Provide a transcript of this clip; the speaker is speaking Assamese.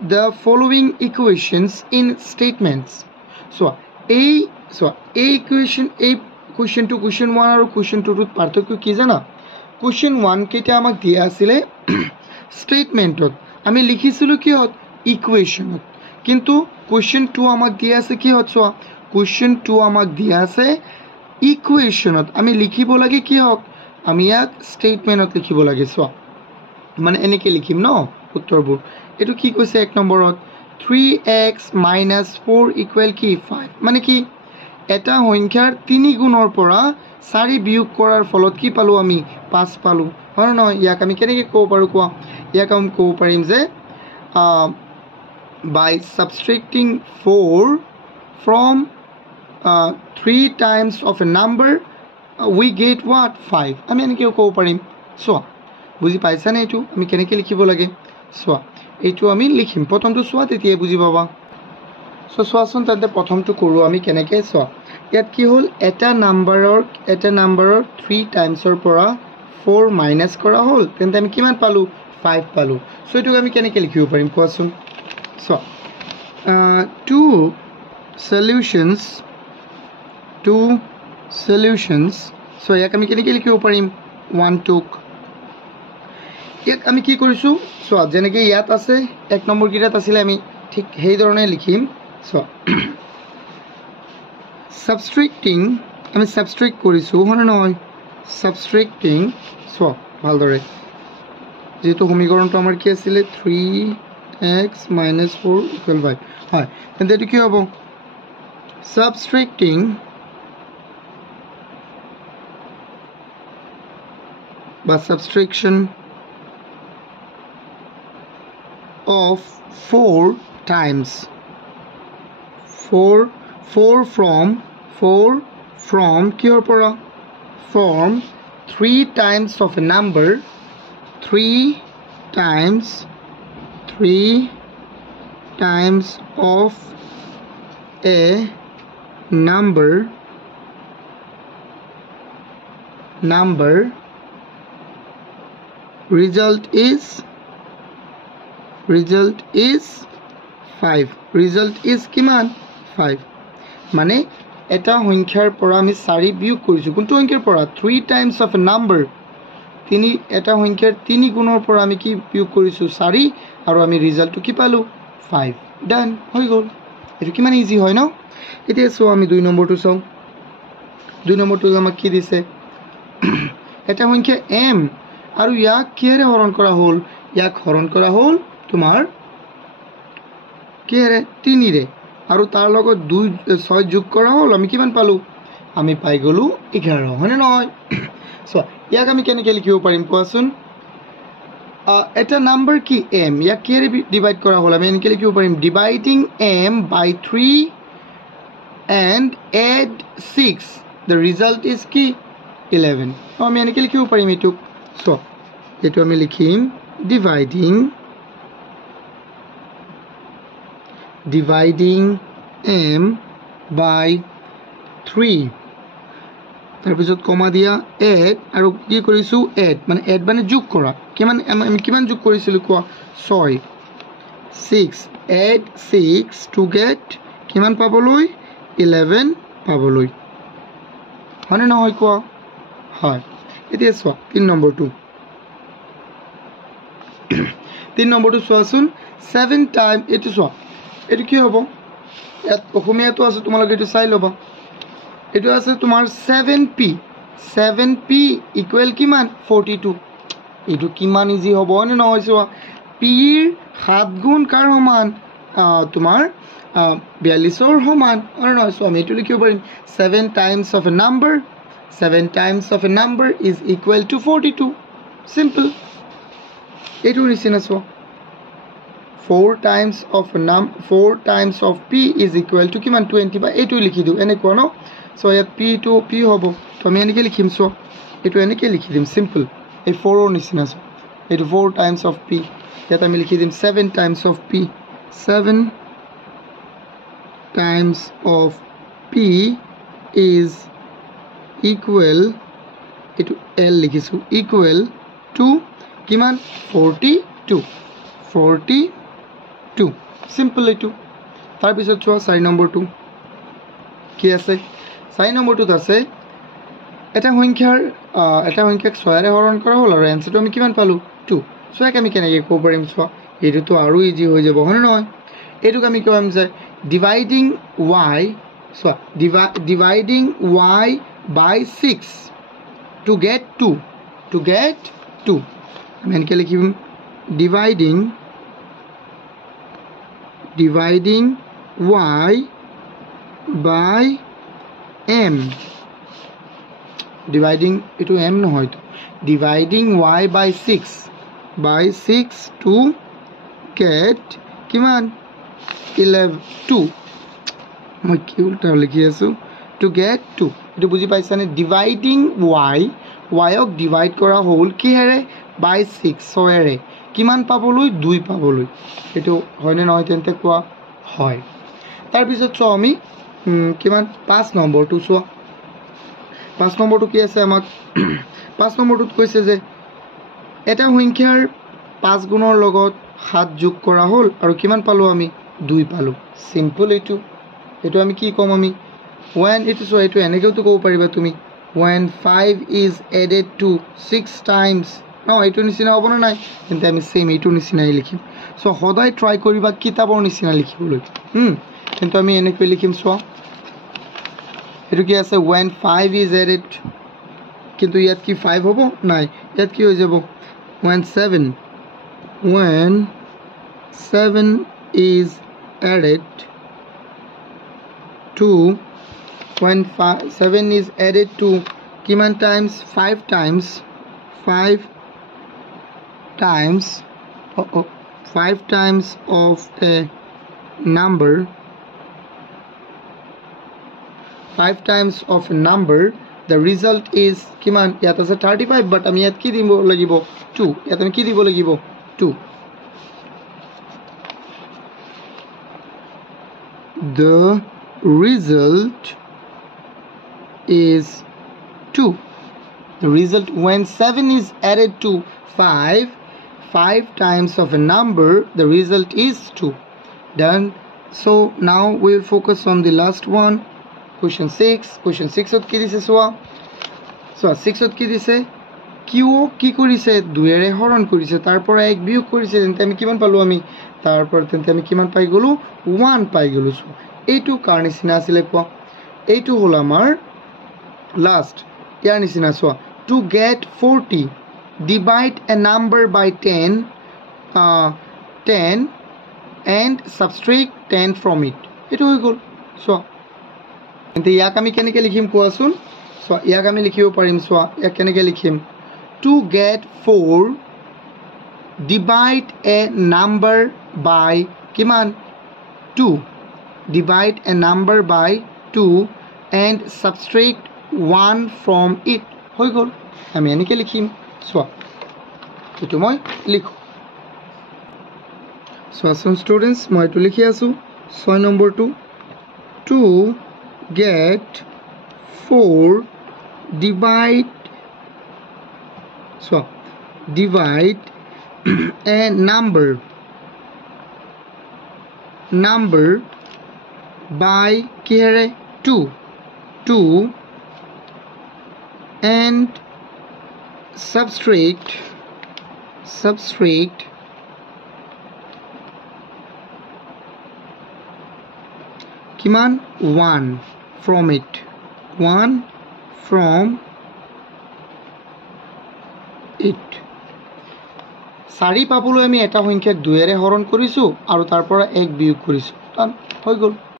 the following equations in statements. So a question to question 1 আৰু question 2 ত পাৰ্থক্য কি জানা question 1 কেটা আমাক দিয়া আছিলে স্টেটমেন্টত আমি লিখিছিলো কি হত ইকুয়েশনত কিন্তু question 2 আমাক দিয়া আছে কি হত সোয়া question 2 আমাক দিয়া আছে ইকুয়েশনত আমি লিখিব লাগে কি হক আমি ইয়াত স্টেটমেন্টত লিখিব লাগে সোয়া মানে এনেকে লিখিম ন উত্তৰবোৰ এটো কি কৈছে এক নম্বৰত 3x - 4 = কি 5 মানে কি এটা সংখ্যাৰ 3 গুণৰ পৰা 4 বিয়োগ কৰাৰ ফলত কি পালো আমি 5 পালো হয় ন ইয়াক আমি কেনেকৈ ক'ব পাৰো কোৱা ইয়াক আমি ক'ব পাৰিম যে by subtracting 4 from 3 times of a number we get what 5 আমি এনেকৈ ক'ব পাৰিম চোৱা বুজি পাইছা নে এটো আমি কেনেকৈ লিখিব লাগে চোৱা এটো আমি লিখিম প্ৰথমটো চোৱা তেতিয়া বুজি পাবা সো চোৱাচোন তাতে প্ৰথমটো কৰো আমি কেনেকৈ চোৱা ইয়াত কি হল এটা নাম্বাৰৰ 3 টাইমছৰ পৰা 4 মাইনাস কৰা হল তেন্তে আমি কিমান পালো 5 পালো সো এটো আমি কেনেকৈ লিখিব পাৰিম কোৱাচোন চোৱা two solutions সো ইয়াক আমি কেনেকৈ লিখিব পাৰিম 1 2 ইয়াক আমি কি কৰিছো চোৱা যেনেকৈ ইয়াত আছে এক নম্বৰ গিৰাত আছিল আমি ঠিক হেই ধৰণে লিখিম সো subtracting আমি subtract কৰিছো হনে নহয় subtracting সো ভালদৰে যেটো সমীকৰণটো আমাৰ কি আছিল 3x - 4 = 5 হয় তেন্তে এটো কি হ'ব subtracting বা subtraction of 4 times 4 from কিহৰ পৰা from 3 times of a number 3 times of a number result is 5 result is কিমান 5 মানে এটা সংখ্যাৰ পৰা আমি 4 বিয়োগ কৰিছো কোনটো সংখ্যাৰ পৰা 3 times of a number তিনি এটা সংখ্যাৰ 3 গুণৰ পৰা আমি কি বিয়োগ কৰিছো 4 আৰু আমি ৰিজাল্টটো কি পালো 5 ডান হৈ গল এটো কিমান ইজি হয় ন এতিয়া সো আমি 2 নম্বৰটো চাও 2 নম্বৰটো আমাক কি দিছে এটা সংখ্যা m আৰু ইয়াক কিহেৰে হৰণ কৰা হল ইয়াক হৰণ কৰা হল তোমাৰ কিহেৰে 3 ৰে আৰু তাৰ লগত 2 6 যোগ কৰা হল আমি কিমান পালো আমি পাই গলো 11 হনে নহয় সো ইয়াক আমি কেনেকৈ লিখিব পাৰিম কোৱাচোন এটা নাম্বাৰ কি m ইয়াক কিহেৰে ডিভাইড কৰা হল আমি এনেকৈ লিখিব পাৰিম dividing m by 3 and add 6 the result is কি 11 আমি এনেকৈ লিখিব পাৰিম এটো সো এটো আমি লিখিম dividing m by 3 তাৰপিছত কমা দিয়া add আৰু কি কৰিছো add মানে যোগ কৰা কিমান আমি কিমান যোগ কৰিছিলো কোৱা 6 add 6 to get কিমান পাবলৈ 11 পাবলৈ হনে নহয় কোৱা হয় এতিয়া চোৱা 3 নম্বৰটো 3 নম্বৰটো চোৱাচোন 7 টাইম এটো চোৱা এটো কি হ'ব ইয়াত অসমীয়াটো আছে তোমালোকে এটো চাই লবা এটো আছে তোমাৰ 7p = কিমান 42 এটো কিমান ইজি হ'ব নে নহয় চোৱা p ৰ 7 গুণ কাৰ সমান তোমাৰ 42 ৰ সমান আৰু নহয় সো আমি এটো লিখিব পাৰিম 7 times of a number is equal to 42 simple এটো নিচিনা চোৱা 4 times of p is equal to কিমান 20 বা এটো লিখি দিও এনেকুৱা ন সো ইয়াত p to p হ'ব তো আমি এনেকৈ লিখিম সো এটো এনেকৈ লিখি দিম সিম্পল এই 4 ৰ নিচিনা সো এটো 4 times of p ইয়াত আমি লিখি দিম 7 times of p 7 times of p is equal এটো l লিখিছো equal to কিমান 42 2 সিম্পল এইটো তাৰ পিছত চোৱা 4 নম্বৰটো কি আছে 4 নম্বৰটোত আছে এটা সংখ্যাক 6ৰে হৰণ কৰা হ'ল আৰু এনসাৰটো আমি কিমান পালো 2 সো এক আমি কেনেকৈ ক'ব পাৰিম চোৱা এইটো আৰু ইজি হৈ যাব হয় নহয় এইটোক আমি ক'ম যে dividing y so dividing y by 6 to get 2 আমি এনেকৈ লিখিম dividing y by m dividing itu m নহয় তো dividing y by 6 to get কিমান 2 মই কি উল্টা লিখি আছো to get 2 এটো বুজি পাইছানে dividing y ক ডিভাইড কৰা হ'ল কিহেৰে by 6 ছয়েৰে কিমান পাবলৈ 2 পাবলৈ এটো হয়নে নহয় তেন্তে কোৱা হয় তাৰ পিছত চোৱা আমি কিমান 5 নম্বৰটো চোৱা 5 নম্বৰটো কি আছে আমাক 5 নম্বৰটোত কৈছে যে এটা সংখ্যাৰ 5 গুণৰ লগত 7 যোগ কৰা হ'ল আৰু কিমান পালো আমি 2 পালো সিম্পল এইটো আমি কি কম আমি when it is right to এনেকেও তো ক'ব পাৰিবা তুমি when 5 is added to 6 times no এইটো নিচিনা হ'ব না নাই কিন্তু আমি সেম এইটো নিচিনাই লিখিম সো সদায় ট্রাই কৰিবা কিতাবৰ নিচিনা লিখিবলৈ কিন্তু আমি এনেকৈ লিখিম চোৱা এইটো কি আছে when 5 is added কিন্তু ইয়াত কি 5 হ'ব নাই ইয়াত কি হৈ যাব when 7 is added to when 7 is added to kiman times 5 times 5 times of a number 5 times of a number the result is kiman yat ase 35 but ami yat ki dibo lagibo 2 yat ami ki dibo lagibo 2 the result is 2 the result when 7 is added to 5 times of a number the result is 2 done so now we will focus on the last one question 6 ot ki dise so 6 ot ki dise Q কি কৰিছে 2 এৰে হৰণ কৰিছে তাৰ পৰা এক বিয়োগ কৰিছে তেন্তে আমি কিমান পালো আমি তাৰ পৰা তেন্তে আমি কিমান পাই গলো 1 পাই গলো এইটো কাৰ নিচিনা আছিল কোৱা এইটো হল আমাৰ লাষ্ট ইয়াৰ নিচিনা চোৱা to get 40 divide a number by 10 and subtract 10 from it এইটো হৈ গল চোৱা তেন্তে ইয়াক আমি কেনেকৈ লিখিম কোৱাচোন চোৱা ইয়াক আমি লিখিব পাৰিম চোৱা ইয়াক কেনেকৈ লিখিম to get 4 divide a number by kiman 2 divide a number by 2 and subtract 1 from it hoi gol ami enike likhim so etu moi likho so some students moi to likhi asu 6 number 2 to get 4 divide a number by kihere 2 and subtract kiman 1 from it 1 from it 4 পাবলৈ আমি এটা সংখ্যাক 2 এৰে হৰণ কৰিছো আৰু তাৰ পৰা 1 বিয়োগ কৰিছো হৈ গল